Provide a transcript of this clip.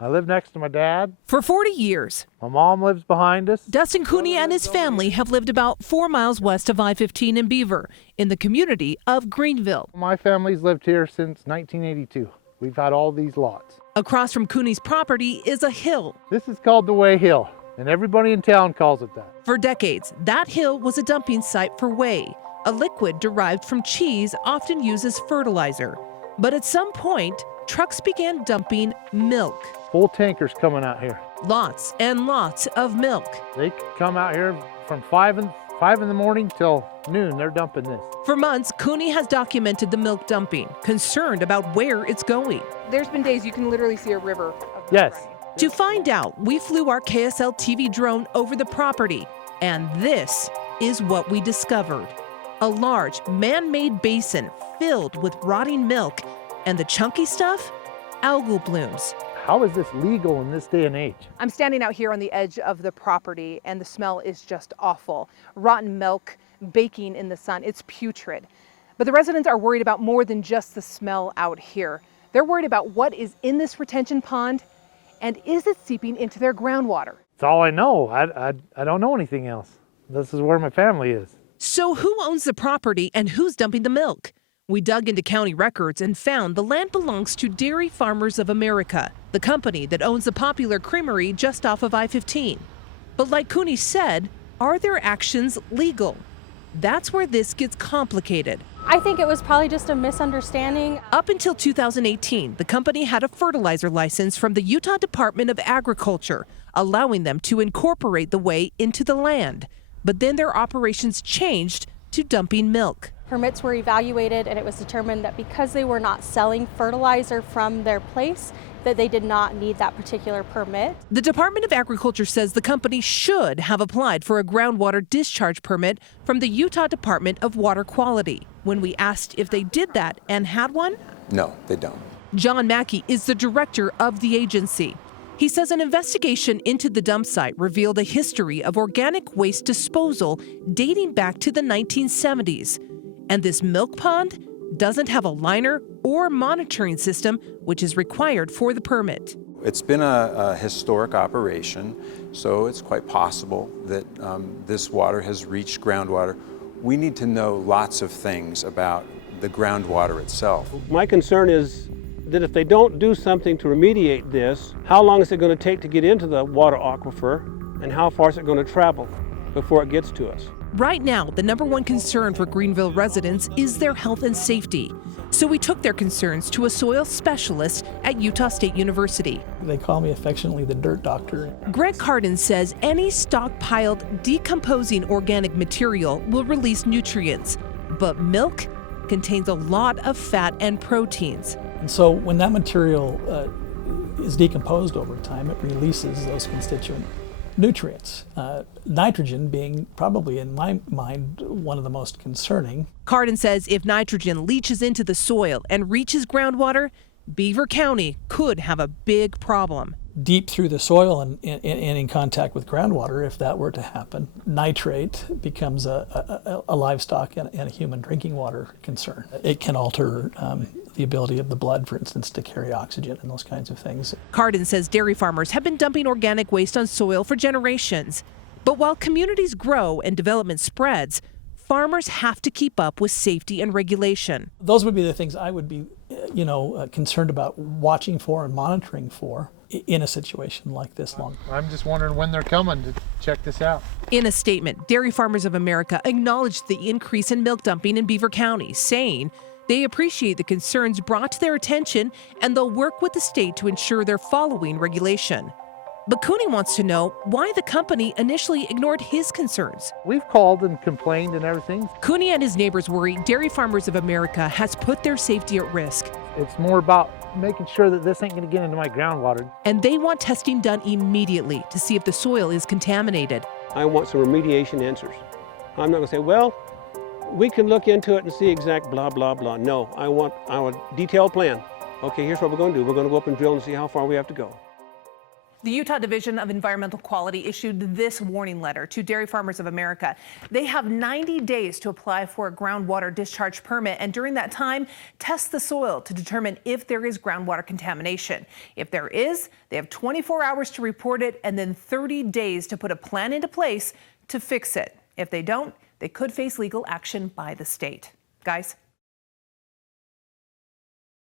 I live next to my dad. For 40 years, My mom lives behind us. Dustin Cooney and his family have lived about 4 miles west of I-15 in Beaver, in the community of Greenville. My family's lived here since 1982. We've had all these lots. Across from Cooney's property is a hill. This is called the Whey Hill, and everybody in town calls it that. For decades, that hill was a dumping site for whey, a liquid derived from cheese often used as fertilizer. But at some point, trucks began dumping milk. Full tankers coming out here. Lots and lots of milk. They come out here from 5 in the morning till noon. They're dumping this. For months, Cooney has documented the milk dumping, concerned about where it's going. There's been days you can literally see a river of milk Yes. running. To find out, we flew our KSL TV drone over the property, and this is what we discovered. A large, man-made basin filled with rotting milk, and the chunky stuff? Algal blooms. How is this legal in this day and age? I'm standing out here on the edge of the property and the smell is just awful. Rotten milk, baking in the sun, it's putrid. But the residents are worried about more than just the smell out here. They're worried about what is in this retention pond and is it seeping into their groundwater. It's all I know. I don't know anything else. This is where my family is. So who owns the property and who's dumping the milk? We dug into county records and found the land belongs to Dairy Farmers of America, the company that owns the popular creamery just off of I-15. But like Cooney said, are their actions legal? That's where this gets complicated. I think it was probably just a misunderstanding. Up until 2018, the company had a fertilizer license from the Utah Department of Agriculture, allowing them to incorporate the whey into the land. But then their operations changed to dumping milk. Permits were evaluated and it was determined that because they were not selling fertilizer from their place, that they did not need that particular permit. The Department of Agriculture says the company should have applied for a groundwater discharge permit from the Utah Department of Water Quality. When we asked if they did that and had one, No, they don't. John Mackey is the director of the agency. He says an investigation into the dump site revealed a history of organic waste disposal dating back to the 1970s. And this milk pond doesn't have a liner or monitoring system, which is required for the permit. It's been a historic operation, so it's quite possible that this water has reached groundwater. We need to know lots of things about the groundwater itself. My concern is that if they don't do something to remediate this, how long is it going to take to get into the water aquifer, and how far is it going to travel before it gets to us? Right now, the number one concern for Greenville residents is their health and safety. So we took their concerns to a soil specialist at Utah State University. They call me affectionately the dirt doctor. Greg Carden says any stockpiled, decomposing organic material will release nutrients, but milk contains a lot of fat and proteins. And so when that material is decomposed over time, it releases those constituent nutrients. Nitrogen being probably, in my mind, one of the most concerning. Carden says if nitrogen leaches into the soil and reaches groundwater, Beaver County could have a big problem. Deep through the soil and in contact with groundwater, if that were to happen, nitrate becomes a livestock and a human drinking water concern. It can alter the ability of the blood, for instance, to carry oxygen and those kinds of things. Carden says dairy farmers have been dumping organic waste on soil for generations. But while communities grow and development spreads, farmers have to keep up with safety and regulation. Those would be the things I would be, concerned about watching for and monitoring for in a situation like this long. I'm just wondering when they're coming to check this out. In a statement, Dairy Farmers of America acknowledged the increase in milk dumping in Beaver County, saying they appreciate the concerns brought to their attention and they'll work with the state to ensure they're following regulation. But Cooney wants to know why the company initially ignored his concerns. We've called and complained and everything. Cooney and his neighbors worry Dairy Farmers of America has put their safety at risk. It's more about making sure that this ain't going to get into my groundwater. And they want testing done immediately to see if the soil is contaminated. I want some remediation answers. I'm not going to say, well, we can look into it and see exact blah, blah, blah. No, I want our detailed plan. Okay, here's what we're going to do. We're going to go up and drill and see how far we have to go. The Utah Division of Environmental Quality issued this warning letter to Dairy Farmers of America. They have 90 days to apply for a groundwater discharge permit, and during that time, test the soil to determine if there is groundwater contamination. If there is, they have 24 hours to report it and then 30 days to put a plan into place to fix it. If they don't, they could face legal action by the state. Guys?